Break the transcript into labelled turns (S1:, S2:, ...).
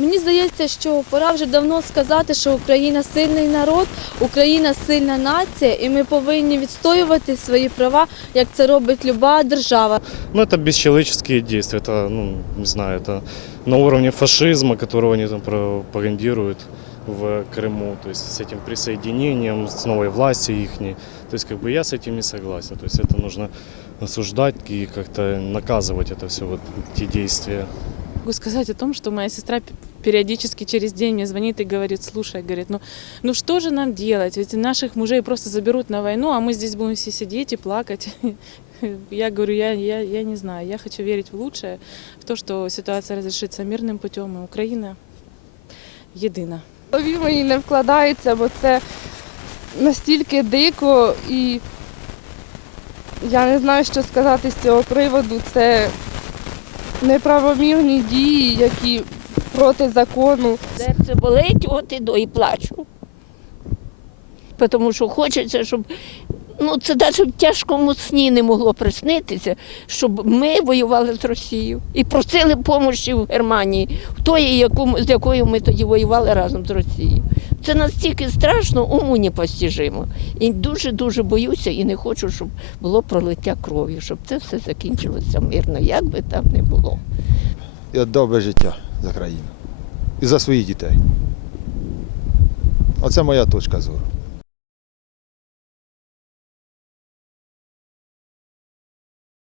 S1: Мені здається, що пора вже давно сказати, що Україна сильний народ, Україна сильна нація, і ми повинні відстоювати свої права, як це робить люба держава.
S2: Ну, это бесчеловеческие действия, это, ну, не знаю, это на уровне фашизма, которого они там пропагандируют в Крыму, то есть с этим присоединением, с новой властью их. То есть, как бы я с этим не согласен. То есть это нужно осуждать и как-то наказывать это все, вот те действия.
S3: Могу сказать о том, что моя сестра периодически через день мне звонит и говорит, слушай, говорит, ну, ну что же нам делать? Ведь наших мужей просто заберут на войну, а мы здесь будем все сидеть и плакать. Я говорю, я, я, я не знаю, я хочу верить в лучшее, в то, что ситуация разрешится мирным путем, и Украина єдина.
S4: голові мені не вкладається, бо це настільки дико і я не знаю, що сказати з цього приводу. Це неправомірні дії, які проти закону.
S5: Серце болить, от іду і плачу. Тому що хочеться, щоб ну це навіть тяжкому сні не могло приснитися, щоб ми воювали з Росією і просили допомоги в Германії, в тої, яку, з якою ми тоді воювали разом з Росією. Це настільки страшно, уму непостижимо. І дуже-дуже боюся і не хочу, щоб було пролиття крові, щоб це все закінчилося мирно, як би там не було.
S6: віддав би життя за країну і за своїх дітей. Оце моя точка зору.